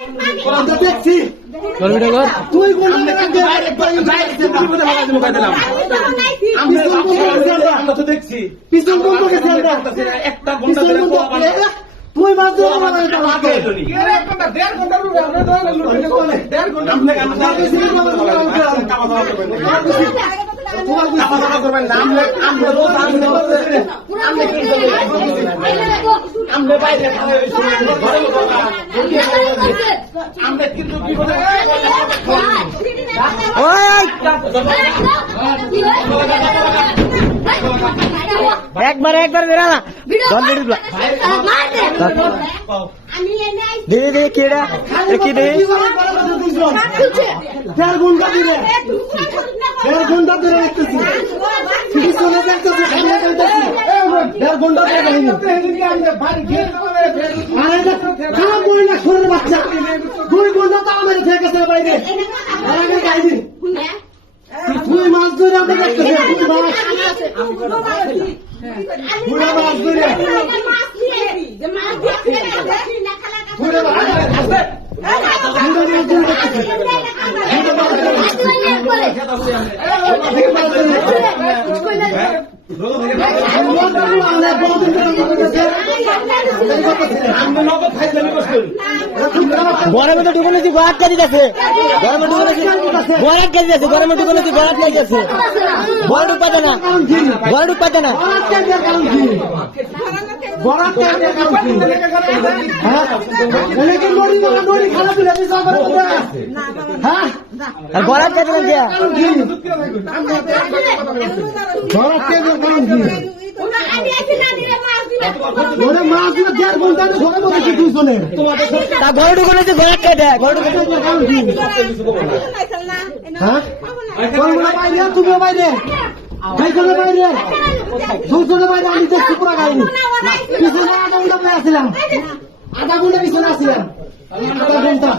আমরা দেখছি তুই দেখছি পিছন বন্ধ গেছে একটা ধরে। তুই মাত্র পোয়া বানায় তার আগে এলোনি। আপনি কেন কামা দাওয়া একবার একবার বেরা না। দেখি দেখি কেডা কি দেখি দেড় ঘণ্টা ধরে দেড় ঘণ্টা ধরে দেখতেছি পিছনে দেখতেছি সামনে দেখতেছি না শরীরের বাচ্চা দুই ঘণ্টা তো আমাদের থেকে গেছে বাইরে তুই মাছ ধরে আমরা দেখতেছি তুই মাছ ধরে মাছ ধরে গরমে তো ঢুকে নিয়েছি গড়াত কাজি গেছে গরমে ঢুকে নিয়েছি গড়াত কাজি গেছে গরমে ঢুকে নিয়েছি গড়াত কাজি গেছে ঘরে ঢুক না ঘরে ঢুক পাতে না গড়াত কাজি না কারণ কি কেন্দ্রের কারণ কি ওরে মাছ দিলে দেড় ঘণ্টা সবাই বলেছি দুইজনের তা ঘরে ঢুকে নিয়েছি গড়াত কাটে ঘরে ঢুকে হ্যাঁ বাইরে তুমিও বাইরে দুইজনে বাইরে দুইজনে বাইরে আমি দেখছি পুরা গাড়ি পিছনে আধা ঘণ্টা পরে আসছিলাম আধা ঘণ্টা পিছনে আসছিলাম আধা ঘণ্টা।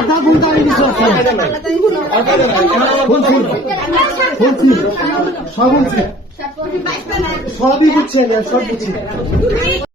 আধা ঘণ্টা আমি পিছনে আসছিলাম সব বলছি সবই বুঝছে সব বুঝছি